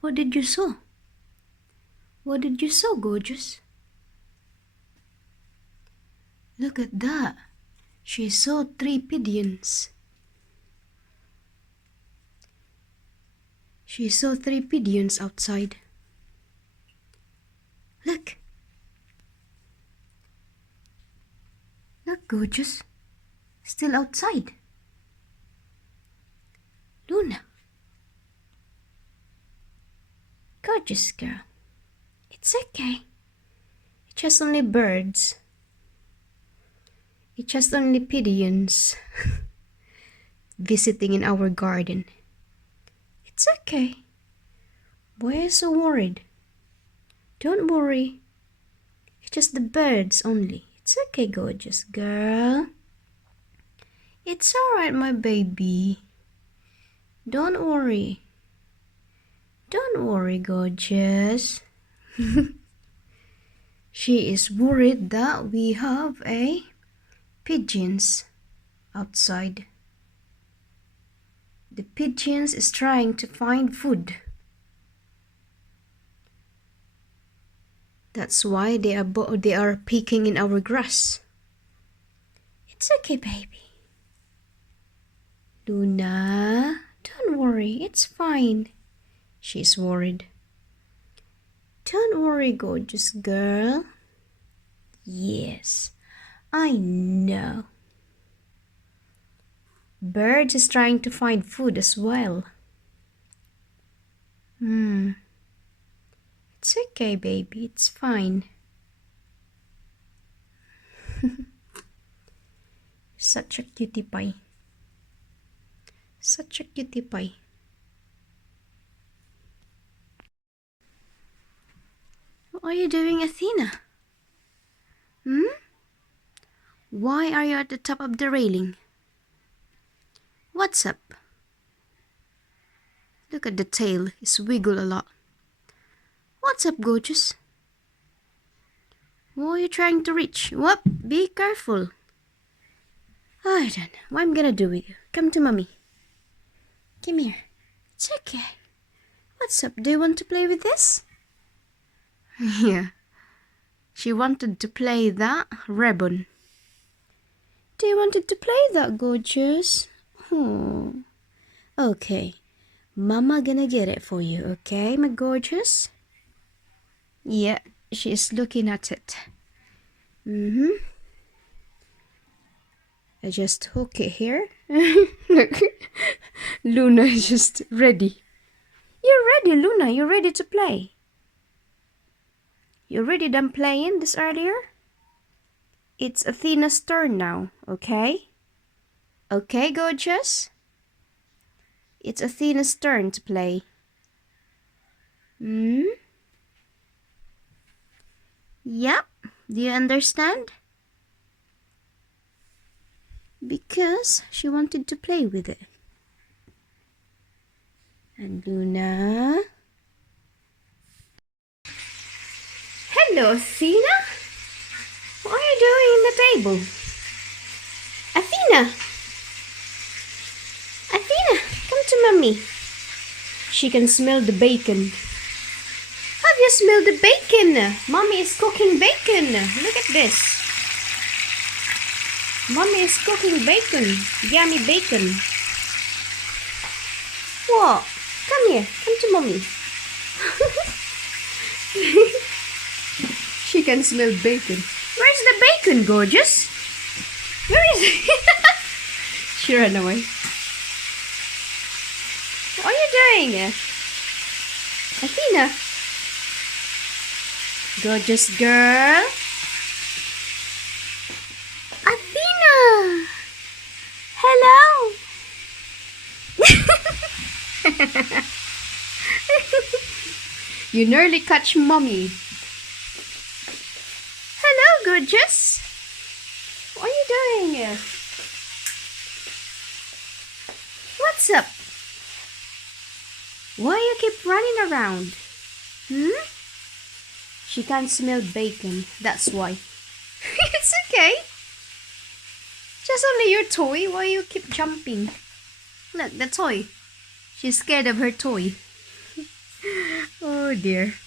What did you saw? What did you saw, gorgeous? Look at that. She saw 3 pigeons. She saw 3 pigeons outside. Look. Look, gorgeous. Still outside. Luna. Gorgeous girl. It's okay. It's just only birds. It's just only pigeons visiting in our garden. It's okay. Why are you so worried? Don't worry. It's just the birds only. It's okay, gorgeous girl. It's alright, my baby. Don't worry. Don't worry, gorgeous. She is worried that we have pigeons outside. The pigeons is trying to find food. That's why they are picking in our grass. It's okay, baby. Luna, don't worry, it's fine. She's worried. Don't worry, gorgeous girl. Yes, I know. Birds is trying to find food as well. It's okay, baby. It's fine. Such a cutie pie. Such a cutie pie. What are you doing, Athena? Why are you at the top of the railing? What's up? Look at the tail. It's wiggle a lot. What's up, gorgeous? What are you trying to reach? Whoop! Be careful. I don't know what I'm gonna do with you. Come to mommy. Come here. It's okay. What's up? Do you want to play with this? Yeah. She wanted to play that ribbon. Do you wanted to play that, gorgeous? Oh. Okay. Mama gonna get it for you, okay, my gorgeous? Yeah, she's looking at it. I just hook it here. Look, Luna is just ready. You're ready, Luna. You're ready to play. You ready done playing this earlier? It's Athena's turn now, okay? Okay, gorgeous? It's Athena's turn to play. Yep. Do you understand? Because she wanted to play with it. And Luna. Hello, Athena. What are you doing in the table? Athena! Athena, come to mommy. She can smell the bacon. Have you smelled the bacon? Mommy is cooking bacon. Look at this. Mommy is cooking bacon. Yummy bacon. What? Come here. Come to mommy. She can smell bacon. Where's the bacon, gorgeous? Where is it? She ran away. What are you doing? Athena? Gorgeous girl. Athena! Hello! You nearly catch mommy. Hello, gorgeous. What are you doing? What's up? Why you keep running around? She can't smell bacon, that's why. It's okay. Just only your toy, why you keep jumping? Look, the toy. She's scared of her toy. Oh dear.